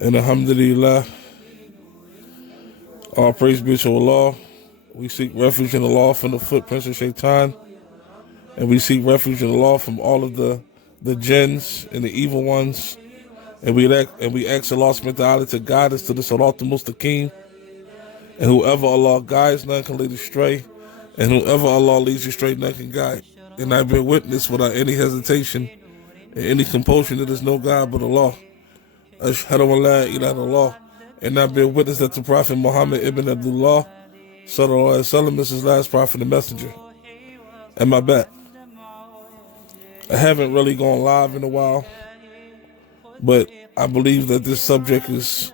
And alhamdulillah, all praise be to Allah. We seek refuge in Allah from the footprints of Shaitan. And we seek refuge in Allah from all of the jinns and the evil ones. And we ask Allah subhanahu wa ta'ala to guide us to the Sirat al-Mustaqim. And whoever Allah guides, none can lead astray. And whoever Allah leads astray, none can guide. And I bear witness without any hesitation and any compulsion that there is no God but Allah. Ashhadu an la ilaha illallah. And I bear witness that the Prophet Muhammad ibn Abdullah sallallahu alaihi wasallam is his last prophet and messenger. And my back. I haven't really gone live in a while, but I believe that this subject is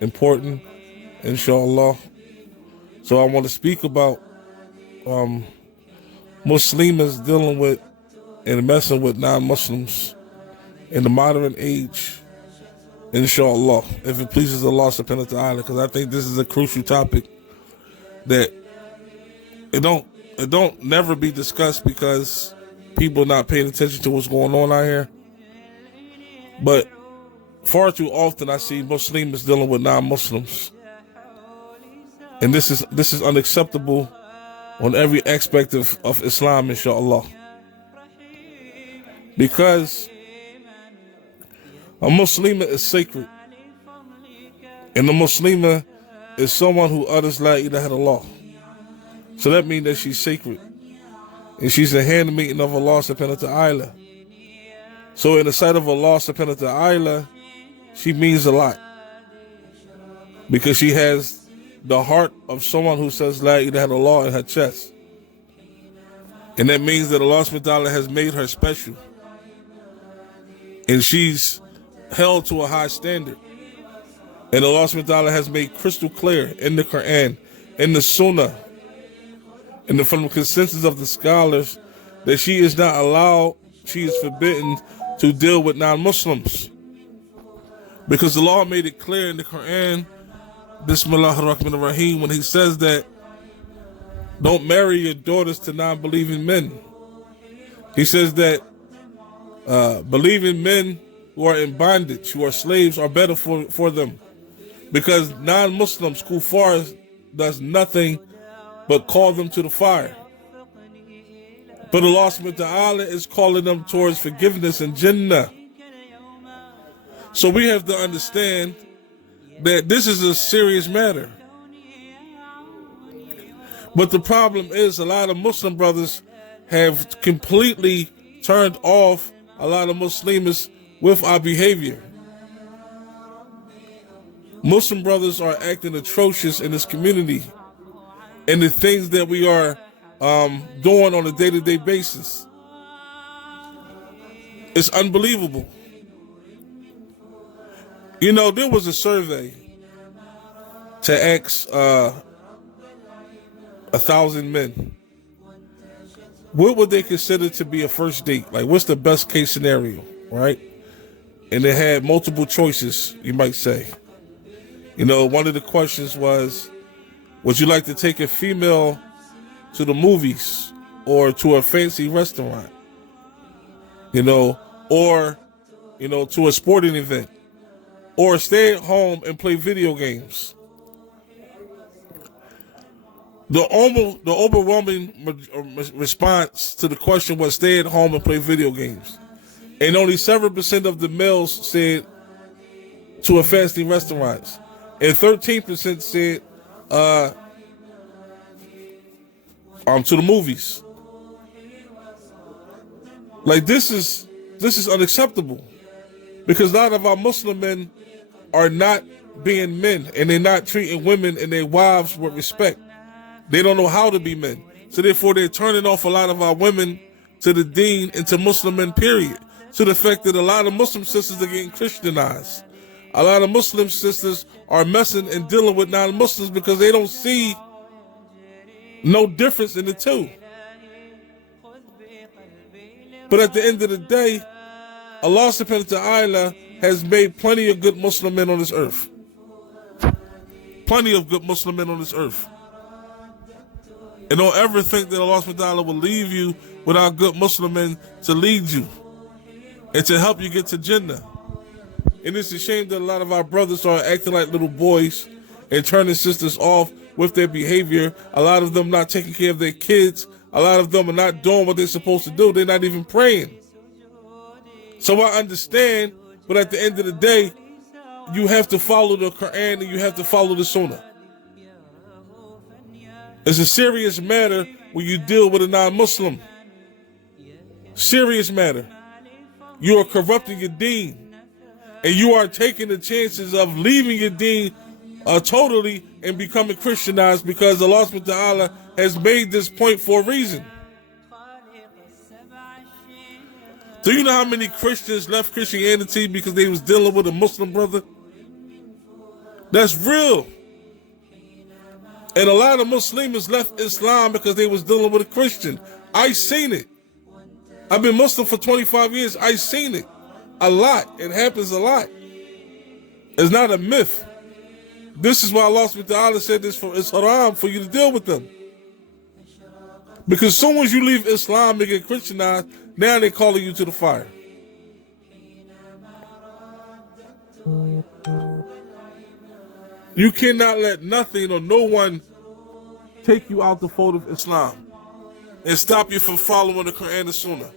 important, inshallah. So I want to speak about Muslims dealing with and messing with non-Muslims in the modern age, inshallah, if it pleases Allah subhanahu wa ta'ala, because I think this is a crucial topic that it don't never be discussed because people not paying attention to what's going on out here. But far too often I see Muslims dealing with non-Muslims. And this is unacceptable on every aspect of Islam, inshallah. Because a Muslimah is sacred. And a Muslimah is someone who utters la ilaha illallah. So that means that she's sacred. And she's a handmaiden of Allah subhanahu wa ta'ala. So in the sight of Allah subhanahu wa ta'ala, she means a lot. Because she has the heart of someone who says la ilaha illallah in her chest. And that means that Allah subhanahu wa ta'ala has made her special. And she's held to a high standard. And Allah subhanahu wa ta'ala has made crystal clear in the Quran, in the Sunnah, and from the consensus of the scholars, that she is not allowed, she is forbidden to deal with non-Muslims. Because Allah made it clear in the Quran, Bismillah ar-Rahman ar-Rahim, when he says that don't marry your daughters to non-believing men. He says that believing men who are in bondage, who are slaves, are better for them. Because non-Muslims, kuffar, does nothing but call them to the fire. But Allah subhanahu wa ta'ala is calling them towards forgiveness and Jannah. So we have to understand that this is a serious matter. But the problem is a lot of Muslim brothers have completely turned off a lot of Muslims with our behavior. Muslim brothers are acting atrocious in this community. And the things that we are doing on a day-to-day basis. It's unbelievable. You know, there was a survey to ask 1,000 men, what would they consider to be a first date? Like, what's the best case scenario, right? And they had multiple choices, you might say. You know, one of the questions was, would you like to take a female to the movies or to a fancy restaurant? You know, or, you know, to a sporting event, or stay at home and play video games? The overwhelming response to the question was stay at home and play video games. And only 7% of the males said to a fancy restaurant. And 13% said to the movies. Like, this is unacceptable. Because a lot of our Muslim men are not being men, and they're not treating women and their wives with respect. They don't know how to be men. So therefore they're turning off a lot of our women to the deen and to Muslim men, period. To the fact that a lot of Muslim sisters are getting Christianized. A lot of Muslim sisters are messing and dealing with non-Muslims because they don't see no difference in the two. But at the end of the day, Allah subhanahu wa ta'ala has made plenty of good Muslim men on this earth. Plenty of good Muslim men on this earth. And don't ever think that Allah subhanahu wa ta'ala will leave you without good Muslim men to lead you and to help you get to Jannah. And it's a shame that a lot of our brothers are acting like little boys and turning sisters off with their behavior. A lot of them not taking care of their kids. A lot of them are not doing what they're supposed to do. They're not even praying. So I understand, but at the end of the day, you have to follow the Quran and you have to follow the Sunnah. It's a serious matter when you deal with a non-Muslim. Serious matter. You are corrupting your deen. And you are taking the chances of leaving your deen totally and becoming Christianized, because Allah subhanahu wa ta'ala has made this point for a reason. Do you know how many Christians left Christianity because they was dealing with a Muslim brother? That's real. And a lot of Muslims left Islam because they was dealing with a Christian. I seen it. I've been Muslim for 25 years. I seen it a lot. It happens a lot. It's not a myth. This is why Allah subhanahu wa ta'ala said this, it's haram for you to deal with them. Because as soon as you leave Islam and get Christianized, now they're calling you to the fire. You cannot let nothing or no one take you out the fold of Islam and stop you from following the Quran and Sunnah.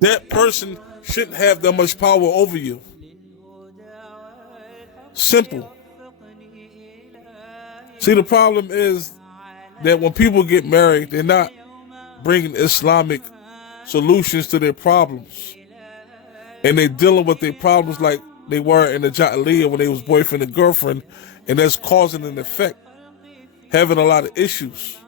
That person shouldn't have that much power over you. Simple. See, the problem is that when people get married, they're not bringing Islamic solutions to their problems. And they're dealing with their problems like they were in the Jahiliyyah when they was boyfriend and girlfriend, and that's causing an effect, having a lot of issues.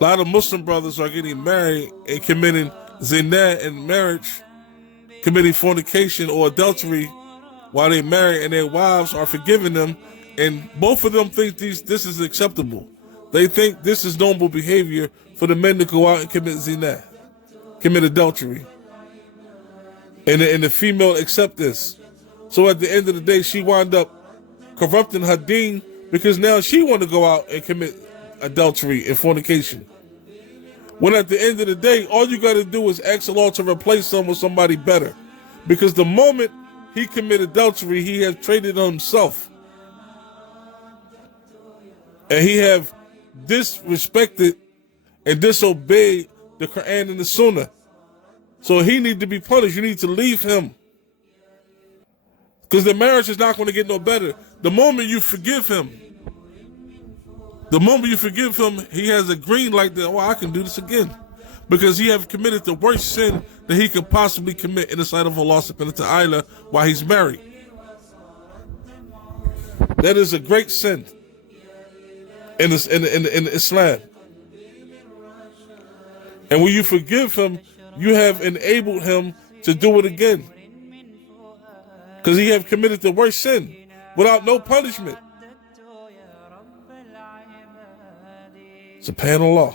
A lot of Muslim brothers are getting married and committing zina in marriage, committing fornication or adultery while they marry, and their wives are forgiving them, and both of them think this is acceptable. They think this is normal behavior for the men to go out and commit zina, commit adultery. And the female accept this. So at the end of the day, she wound up corrupting her deen because now she want to go out and commit adultery and fornication. When at the end of the day, all you got to do is ask Allah to replace him with somebody better. Because the moment he committed adultery, he has traded on himself. And he have disrespected and disobeyed the Quran and the Sunnah. So he need to be punished. You need to leave him. Because the marriage is not going to get no better. The moment you forgive him, he has a green light that, oh, I can do this again. Because he have committed the worst sin that he could possibly commit in the sight of Allah subhanahu wa ta'ala while he's married. That is a great sin in Islam. And when you forgive him, you have enabled him to do it again. Because he have committed the worst sin without no punishment. SubhanAllah.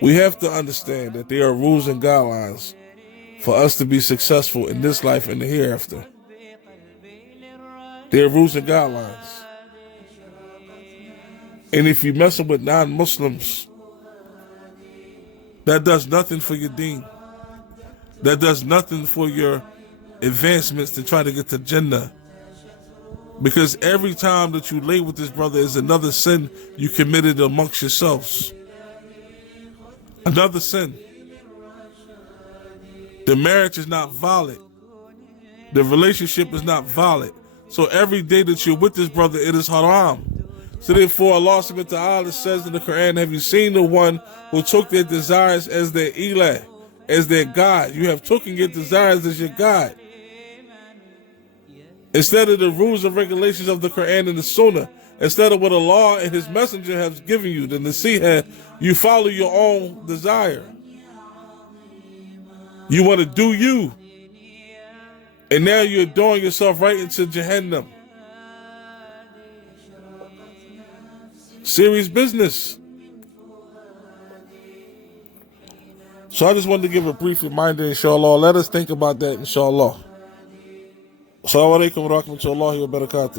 We have to understand that there are rules and guidelines for us to be successful in this life and the hereafter. There are rules and guidelines. And if you're messing with non-Muslims, that does nothing for your deen. That does nothing for your advancements to try to get to Jannah. Because every time that you lay with this brother is another sin you committed amongst yourselves. Another sin. The marriage is not valid. The relationship is not valid. So every day that you're with this brother, it is haram. So therefore, Allah subhanahu wa ta'ala says in the Quran, have you seen the one who took their desires as their ilah, as their God? You have taken your desires as your God. Instead of the rules and regulations of the Quran and the Sunnah, instead of what Allah and His Messenger has given you, the Nasiha, you follow your own desire. You want to do you. And now you're doing yourself right into Jahannam. Serious business. So I just wanted to give a brief reminder, inshallah. Let us think about that, inshallah. Assalamu alaikum wa rahmatullahi wa barakatuh.